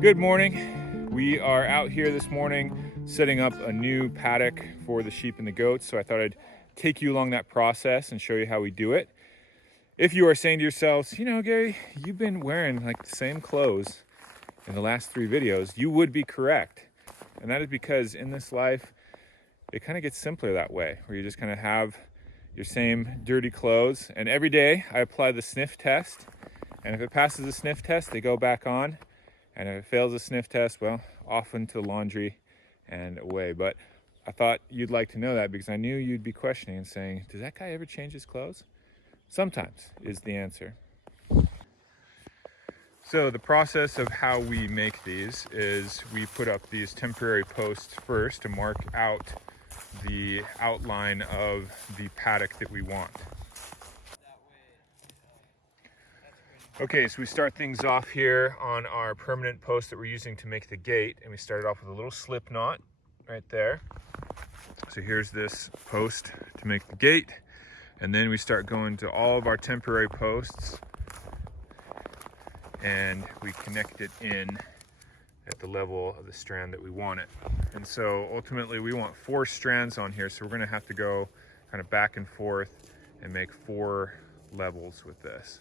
Good morning. We are out here this morning setting up a new paddock for the sheep and the goats. So I thought I'd take you along that process and show you how we do it. If you are saying to yourselves, you know, Gary, you've been wearing like the same clothes in the last 3 videos, you would be correct. And that is because in this life, it kind of gets simpler that way, where you just kind of have your same dirty clothes. And every day I apply the sniff test. And if it passes the sniff test, they go back on. And if it fails the sniff test, well, off into laundry and away. But I thought you'd like to know that because I knew you'd be questioning and saying, does that guy ever change his clothes? Sometimes is the answer. So the process of how we make these is we put up these temporary posts first to mark out the outline of the paddock that we want. Okay, so we start things off here on our permanent post that we're using to make the gate, and we started off with a little slip knot right there. So here's this post to make the gate, and then we start going to all of our temporary posts and we connect it in at the level of the strand that we want it. And so ultimately we want 4 strands on here, so we're going to have to go kind of back and forth and make 4 levels with this.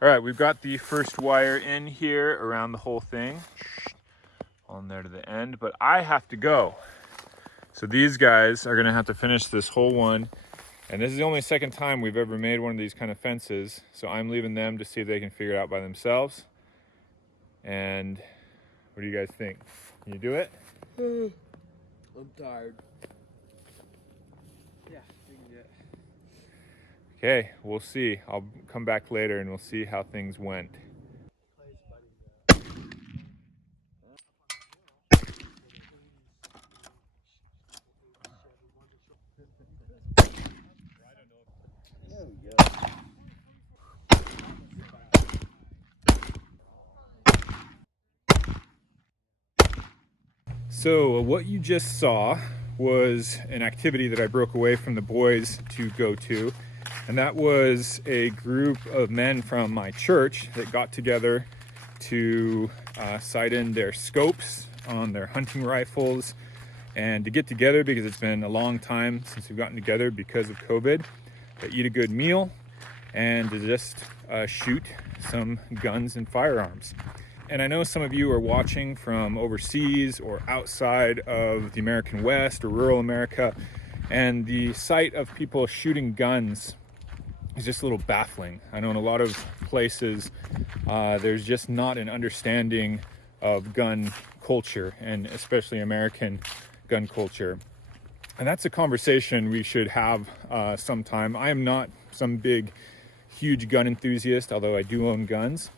All right, we've got the first wire in here around the whole thing, on there to the end, but I have to go. So these guys are gonna have to finish this whole one, and this is the only second time we've ever made one of these kind of fences, so I'm leaving them to see if they can figure it out by themselves. And what do you guys think? Can you do it? I'm tired. Yeah, we can do it. Okay, we'll see. I'll come back later and we'll see how things went. There we go. So what you just saw was an activity that I broke away from the boys to go to. And that was a group of men from my church that got together to sight in their scopes on their hunting rifles and to get together because it's been a long time since we've gotten together because of COVID, to eat a good meal and to just shoot some guns and firearms. And I know some of you are watching from overseas or outside of the American West or rural America, and the sight of people shooting guns is just a little baffling. I know in a lot of places there's just not an understanding of gun culture, and especially American gun culture. And that's a conversation we should have sometime. I am not some big, huge gun enthusiast, although I do own guns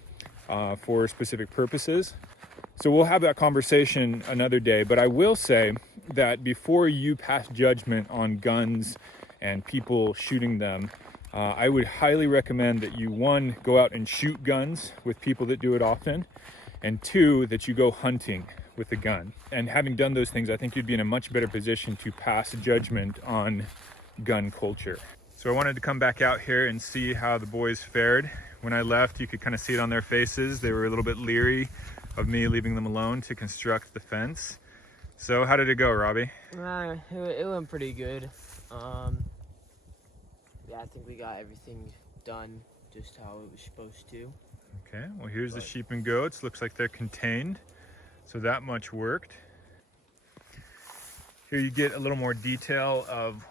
for specific purposes. So we'll have that conversation another day, but I will say that before you pass judgment on guns and people shooting them, I would highly recommend that you, 1, go out and shoot guns with people that do it often, and 2, that you go hunting with a gun. And having done those things, I think you'd be in a much better position to pass judgment on gun culture. So I wanted to come back out here and see how the boys fared. When I left, you could kind of see it on their faces. They were a little bit leery of me leaving them alone to construct the fence. So how did it go, Robbie? It went pretty good. Yeah, I think we got everything done just how it was supposed to. Okay, well here's the sheep and goats. Looks like they're contained, so that much worked. Here you get a little more detail of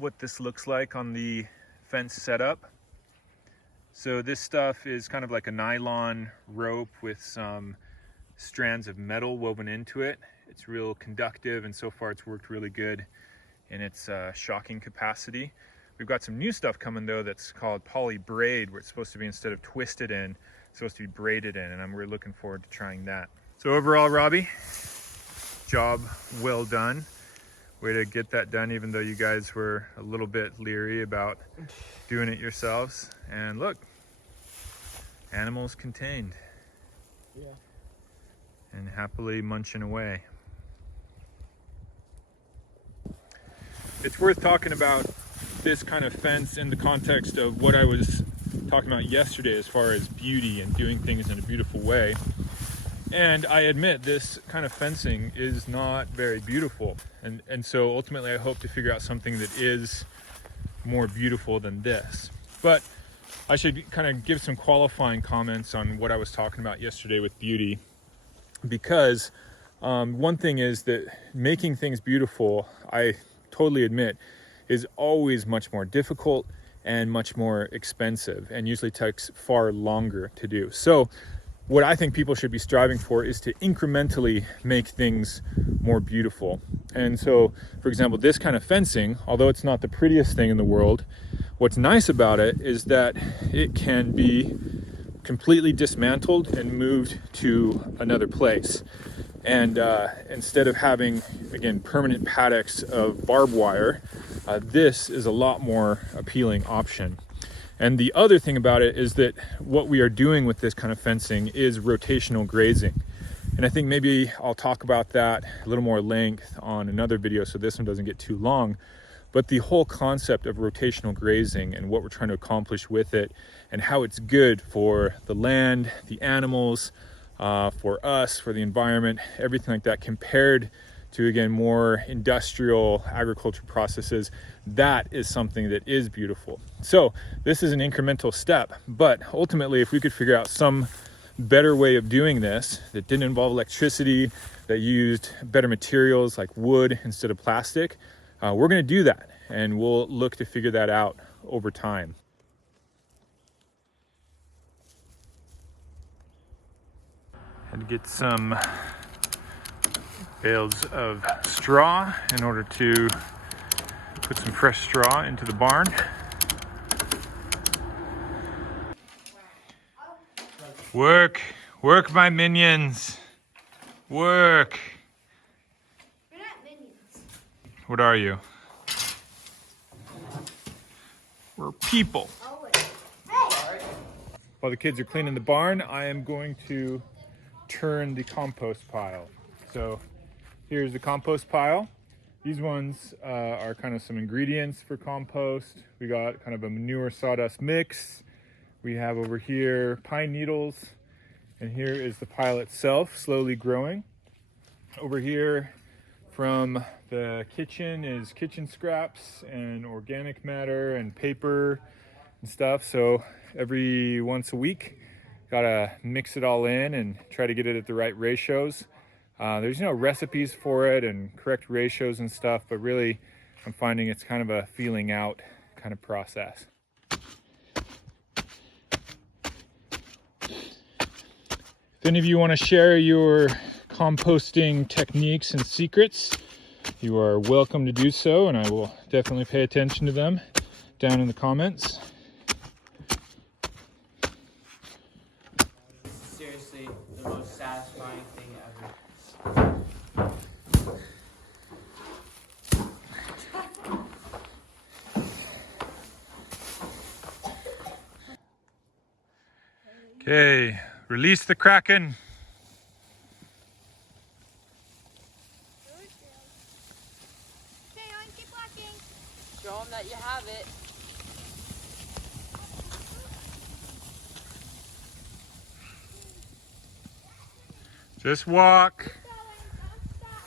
what this looks like on the fence setup. So this stuff is kind of like a nylon rope with some strands of metal woven into it. It's real conductive, and so far it's worked really good in its shocking capacity. We've got some new stuff coming though that's called poly braid, where it's supposed to be, instead of twisted in, it's supposed to be braided in, and I'm really looking forward to trying that. So overall, Robbie, job well done. Way to get that done, even though you guys were a little bit leery about doing it yourselves. And look, animals contained. Yeah. and happily munching away. It's worth talking about this kind of fence in the context of what I was talking about yesterday as far as beauty and doing things in a beautiful way. And I admit this kind of fencing is not very beautiful. And so ultimately I hope to figure out something that is more beautiful than this. But I should kind of give some qualifying comments on what I was talking about yesterday with beauty, because one thing is that making things beautiful, I totally admit, is always much more difficult and much more expensive, and usually takes far longer to do. So what I think people should be striving for is to incrementally make things more beautiful. And so, for example, this kind of fencing, although it's not the prettiest thing in the world, what's nice about it is that it can be completely dismantled and moved to another place. And instead of having, again, permanent paddocks of barbed wire, this is a lot more appealing option. And the other thing about it is that what we are doing with this kind of fencing is rotational grazing. And I think maybe I'll talk about that a little more length on another video, so this one doesn't get too long. But the whole concept of rotational grazing and what we're trying to accomplish with it, and how it's good for the land, the animals, for us, for the environment, everything like that, compared to, again, more industrial agriculture processes, that is something that is beautiful. So this is an incremental step, but ultimately if we could figure out some better way of doing this that didn't involve electricity, that used better materials like wood instead of plastic, we're going to do that, and we'll look to figure that out over time. Had to get some bales of straw in order to put some fresh straw into the barn. Work, work, my minions, work. You're not minions. What are you? We're people. Hey! While the kids are cleaning the barn, I am going to turn the compost pile. So here's the compost pile. These ones are kind of some ingredients for compost. We got kind of a manure sawdust mix. We have over here pine needles, and here is the pile itself slowly growing. Over here from the kitchen is kitchen scraps and organic matter and paper and stuff. So every once a week, gotta mix it all in and try to get it at the right ratios. There's recipes for it and correct ratios and stuff, but really I'm finding it's kind of a feeling out kind of process. If any of you want to share your composting techniques and secrets, you are welcome to do so, and I will definitely pay attention to them down in the comments. Seriously, the most satisfying thing ever. Okay, release the Kraken. Okay, Owen, keep walking. Show them that you have it. Just walk. Keep going, don't stop.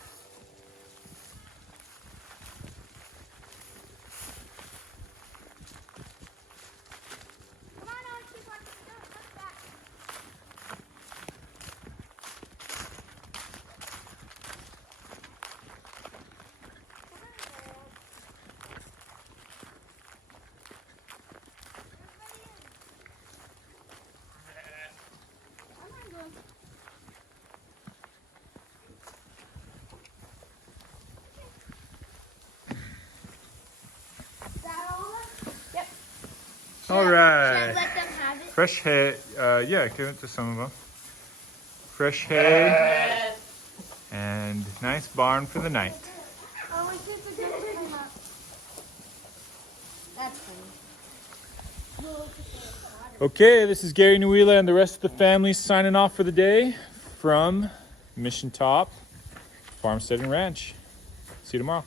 Come on, Owen, keep walking. Don't look back. Yep. All Should I right. let them have it? Fresh hay. Yeah, give it to some of them. Fresh hay. And nice barn for the night. Oh, we should forget to come up. That's funny. Okay, this is Gary, Nuila, and the rest of the family signing off for the day from Mission Top, Farmstead and Ranch. See you tomorrow.